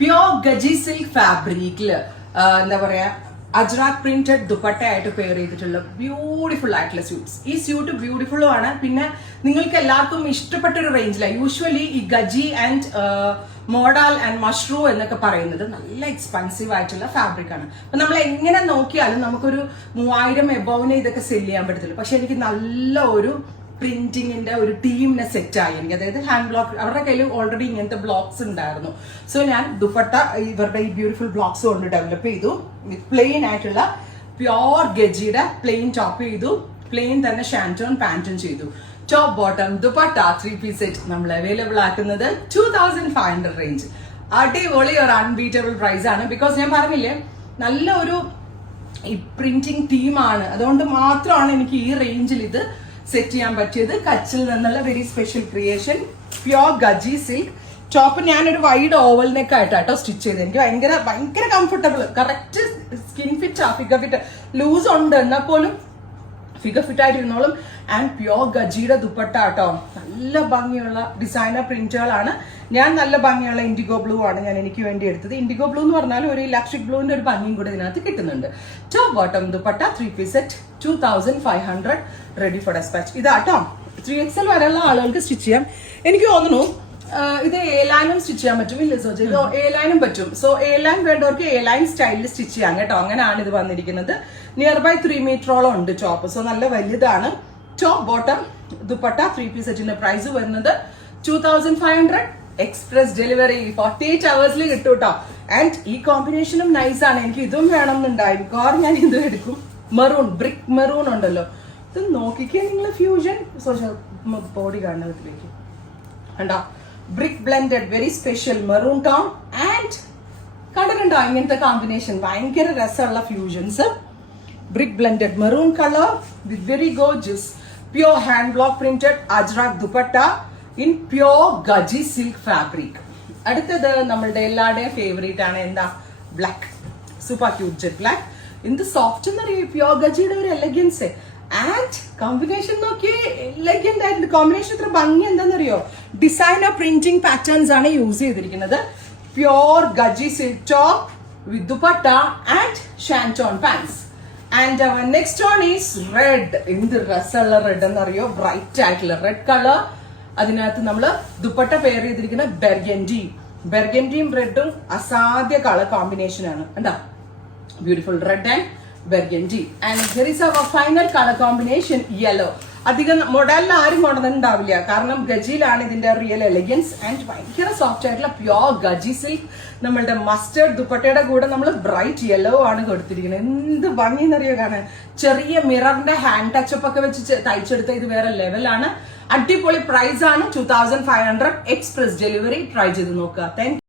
Pure Gaji silk ഫാബ്രിക്കില് എന്താ പറയാ Ajrak printed ദുപ്പട്ടയായിട്ട് pair ചെയ്തിട്ടുള്ള ബ്യൂട്ടിഫുൾ ആയിട്ടുള്ള സ്യൂട്ട്സ്. ഈ സ്യൂട്ട് ബ്യൂട്ടിഫുള്ളും ആണ്. പിന്നെ നിങ്ങൾക്ക് എല്ലാവർക്കും ഇഷ്ടപ്പെട്ട ഒരു റേഞ്ചിലാണ്. യൂഷ്വലി ഈ gaji and model and mashru എന്നൊക്കെ പറയുന്നത് നല്ല എക്സ്പെൻസീവ് ആയിട്ടുള്ള ഫാബ്രിക് ആണ്. അപ്പൊ നമ്മൾ എങ്ങനെ നോക്കിയാലും നമുക്കൊരു 3000 എബോവിനെ ഇതൊക്കെ സെല് ചെയ്യാൻ പറ്റത്തില്ല. പക്ഷെ എനിക്ക് നല്ല ഒരു പ്രിന്റിങ്ങിന്റെ ഒരു ടീമിനെ സെറ്റ് ആയി എനിക്ക്. അതായത് ഹാൻഡ് ബ്ലോക്ക്, അവരുടെ കയ്യിൽ ഓൾറെഡി ഇങ്ങനത്തെ ബ്ലോക്സ് ഉണ്ടായിരുന്നു. സോ ഞാൻ ദുപ്പട്ട ഇവരുടെ ഈ ബ്യൂട്ടിഫുൾ ബ്ലോക്സ് കൊണ്ട് ഡെവലപ്പ് ചെയ്തു. പ്ലെയിൻ ആയിട്ടുള്ള പ്യോർ ഗജിയുടെ പ്ലെയിൻ ടോപ്പ് ചെയ്തു, പ്ലെയിൻ തന്നെ ഷാൻറ്റോൺ പാന്റും ചെയ്തു. Top bottom dupatta 3 piece set നമ്മൾ അവൈലബിൾ ആക്കുന്നത് 2500 റേഞ്ച്. അടിപൊളി ഒരു അൺബീറ്റബിൾ പ്രൈസ് ആണ്. ബിക്കോസ് ഞാൻ പറഞ്ഞില്ലേ നല്ല ഒരു ഈ പ്രിന്റിംഗ് ടീമാണ്, അതുകൊണ്ട് മാത്രമാണ് എനിക്ക് ഈ റേഞ്ചിൽ ഇത് സെറ്റ് ചെയ്യാൻ പറ്റിയത്. കച്ചിൽ നിന്നുള്ള very special creation pure Gaji silk top. ഞാനൊരു വൈഡ് ഓവൽ നെക്ക് ആയിട്ടോ സ്റ്റിച്ച് ചെയ്ത്. എനിക്ക് ഭയങ്കര comfortable, correct skin fit, figure fit. Loose ഉണ്ട് എന്നാൽ പോലും ഫിഗർ ഫിറ്റ് ആയിട്ടിരുന്നോളും. ആൻഡ് പ്യോർ ഗജിയുടെ ദുപ്പട്ട കേട്ടോ, നല്ല ഭംഗിയുള്ള ഡിസൈനർ പ്രിന്റുകളാണ്. ഞാൻ നല്ല ഭംഗിയുള്ള ഇൻഡിഗോ ബ്ലൂ ആണ് ഞാൻ എനിക്ക് വേണ്ടി എടുത്തത്. ഇൻഡിഗോ ബ്ലൂ എന്ന് പറഞ്ഞാൽ ഒരു ഇലക്ട്രിക് ബ്ലൂവിന്റെ ഒരു ഭംഗിയും കൂടി ഇതിനകത്ത് കിട്ടുന്നുണ്ട്. Top bottom dupatta 3 piece set 2500 ready for despatch. ഇതാട്ടോ 3XL വരെയുള്ള ആളുകൾക്ക് സ്റ്റിച്ച് ചെയ്യാം. എനിക്ക് തോന്നുന്നു ഇത് എ ലൈനും സ്റ്റിച്ച് ചെയ്യാൻ പറ്റും. ഇല്ല സോജ, ഇത് എ ലൈനും പറ്റും. സോ എ ലൈൻ വേണ്ടവർക്ക് എ ലൈൻ സ്റ്റൈലിൽ സ്റ്റിച്ച് ചെയ്യാം കേട്ടോ. അങ്ങനെയാണ് ഇത് വന്നിരിക്കുന്നത്. നിയർ ബൈ 3 മീറ്ററോളം ഉണ്ട് ടോപ്പ്. സോ നല്ല വലുതാണ്. ടോപ്പ് ബോട്ടം ദുപ്പട്ട 3 പീസ് സെറ്റിന്റെ പ്രൈസ് വരുന്നത് 2500. എക്സ്പ്രസ് ഡെലിവറി 48 അവേഴ്സിൽ കിട്ടും കേട്ടോ. ആൻഡ് ഈ കോമ്പിനേഷനും നൈസ് ആണ്. എനിക്ക് ഇതും വേണമെന്നുണ്ടായി. കാരണം ഞാൻ ഇതും എടുക്കും. മെറൂൺ, ബ്രിക്ക് മെറൂൺ ഉണ്ടല്ലോ, ഇത് നോക്കിക്കേ നിങ്ങൾ. ഫ്യൂഷൻ ബോഡി കാണുന്നതിലേക്ക് കണ്ടോ, brick blended very special maroon tone. And കണ്ടിട്ടുണ്ടോ ഇങ്ങനത്തെ കോമ്പിനേഷൻ? ഭയങ്കര രസമുള്ള fusions. Brick blended maroon colour with very gorgeous pure hand block printed Ajrak dupatta in pure Gaji silk fabric. അടുത്തത് നമ്മളുടെ എല്ലാവരുടെയും ഫേവറേറ്റ് ആണ്. എന്താ? Black. Super cute jet black. എന്ത് സോഫ്റ്റ് എന്നറിയോ പ്യോർ ഗജിയുടെ ഒരു എലഗൻസ്. ആൻഡ് കോമ്പിനേഷൻ നോക്കിയേ, എലഗന്റ് ആയിട്ട് കോമ്പിനേഷൻ. ഇത്ര ഭംഗി എന്താണെന്നറിയോ? ഡിസൈനർ പ്രിന്റിംഗ് പാറ്റേൺസ് ആണ് യൂസ് ചെയ്തിരിക്കുന്നത്. Pure Gaji silk top with dupatta and shantoon pants. And our next one is red. എന്ത് രസമുള്ള റെഡ് എന്നറിയോ? ബ്രൈറ്റ് ആയിട്ടുള്ള റെഡ് കളർ. അതിനകത്ത് നമ്മള് ദുപ്പട്ട പെയർ ചെയ്തിരിക്കുന്ന ബെർഗൻഡിയും റെഡും അസാധ്യ കളർ കോമ്പിനേഷൻ ആണ്. എന്താ? Beautiful red and burgundy. And there is our final colour combination yellow. അധികം മോഡലിൽ ആരും കൊണ്ടുവന്നിട്ടുണ്ടാവില്ല, കാരണം ഗജിയിലാണ് ഇതിന്റെ റിയൽ എലിഗൻസ്. ആൻഡ് ഭയങ്കര സോഫ്റ്റ് ആയിട്ടുള്ള പ്യോർ ഗജി സിൽക്ക്. നമ്മളുടെ മസ്റ്റേർഡ് ദുപ്പട്ടയുടെ കൂടെ നമ്മൾ ബ്രൈറ്റ് യെല്ലോ ആണ് കൊടുത്തിരിക്കുന്നത്. എന്ത് ഭംഗി എന്നറിയോ കാണാൻ. ചെറിയ മിററിന്റെ ഹാൻഡ് ടച്ചപ്പ് ഒക്കെ വെച്ച് തയ്ച്ചെടുത്ത ഇത് വേറെ ലെവലാണ്. അടിപൊളി പ്രൈസ് ആണ്. 2500 എക്സ്പ്രസ് ഡെലിവറി. ട്രൈ ചെയ്ത് നോക്കുക. താങ്ക്